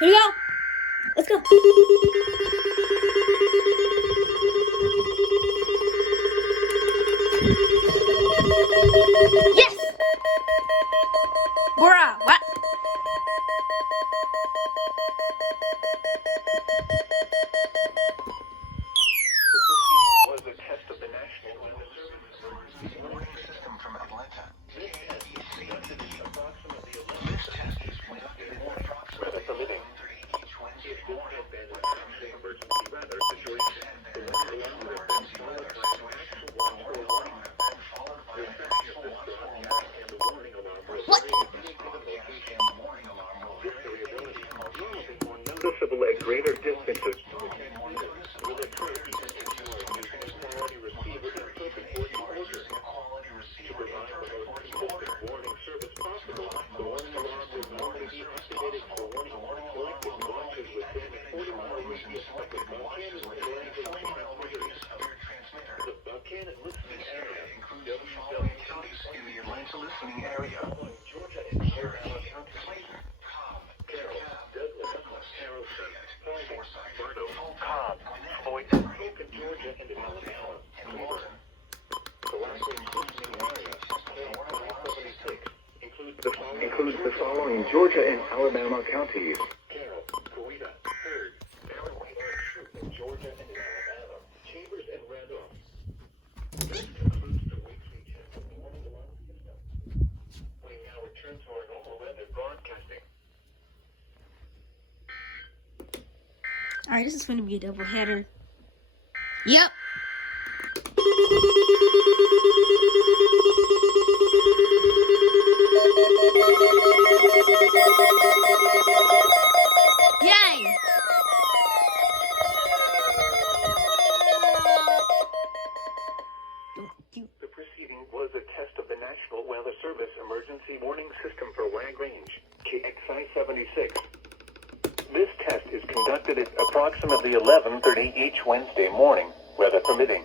Here we go. Let's go. Yes! Bruh, what? Was a test of the National Weather Service warning system from Atlanta. This test is conducted in approximately 11 weather permitting. If this had been an actual emergency weather situation, the warning alarm would have been followed by an actual watch or warning. The effect of this broadcast and the warning alarm will vary at any given location. This variability will be more noticeable at greater distances. Will occur even if you are using a quality receiver in perfect working order. To provide the most consistent warning service possible, the warning alarm will normally be activated for warning collected watches within a 40-mile radius of the Buchanan transmitter. The Buchanan listening area includes the following counties in the Atlanta listening area: Georgia and Alabama counties. Carroll, Douglas, Harrison, Forsyth, Cobb, Floyd, Hope, Georgia, and in Alabama, and Warren. The last listening area, KXI76, includes the following Georgia and Alabama counties: Carroll, Coweta, Heard, Maryland, Troop, in Georgia and in Alabama, Chambers and Randolph. This concludes the weekly test of the warning alarm system. We now return to our normal weather broadcasting. Alright, this is going to be a double header. Yep. Yay! The preceding was a test of the National Weather Service Emergency Warning System for WAG range, KXI76. This test is conducted at approximately 11:30 each Wednesday morning, weather permitting.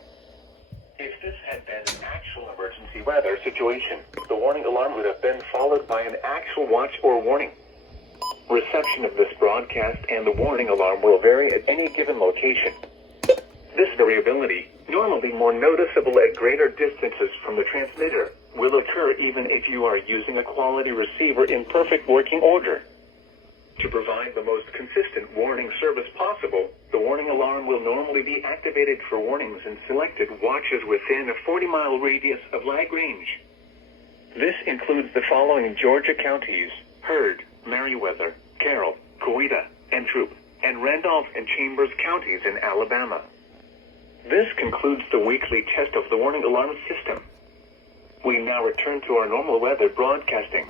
If this had been an actual emergency weather situation, the warning alarm would have been followed by an actual watch or warning. Reception of this broadcast and the warning alarm will vary at any given location. This variability, normally more noticeable at greater distances from the transmitter, will occur even if you are using a quality receiver in perfect working order. To provide the most consistent warning service possible, the warning alarm will normally be activated for warnings in selected watches within a 40-mile radius of lag range. This includes the following Georgia counties: Heard, Meriwether, Carroll, Coweta, and Troop, and Randolph and Chambers counties in Alabama. This concludes the weekly test of the warning alarm system. We now return to our normal weather broadcasting.